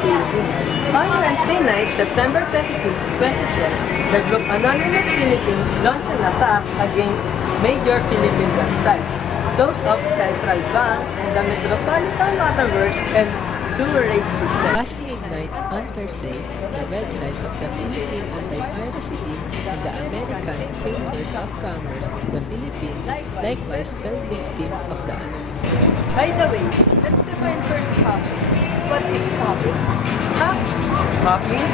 Philippines. On Wednesday night, September 26, 2012, the group Anonymous Philippines launched an attack against major Philippine websites, those of Central Bank and the Metropolitan Waterworks and Sewerage System. Past midnight on Thursday, the website of the Philippine Anti-Piracy Team and the American Chambers of Commerce of the Philippines likewise fell victim of the anonymous. By the way, let's define first hacking. What is hacking? Hacking?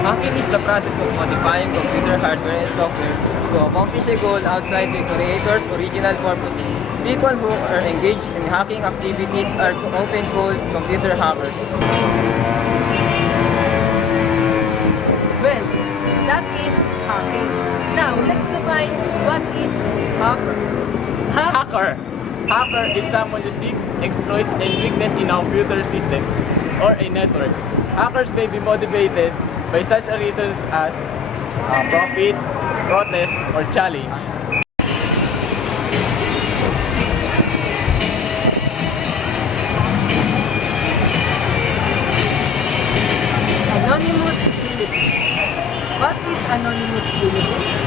Hacking is the process of modifying computer hardware and software to accomplish a goal outside the creator's original purpose. People who are engaged in hacking activities are often called computer hackers. Well, that is hacking. Now, let's define what is hacker. Hacker is someone who seeks, exploits, and weakness in a computer system or a network. Hackers may be motivated by such reasons as profit, protest, or challenge. Anonymous Philippines. What is Anonymous Philippines?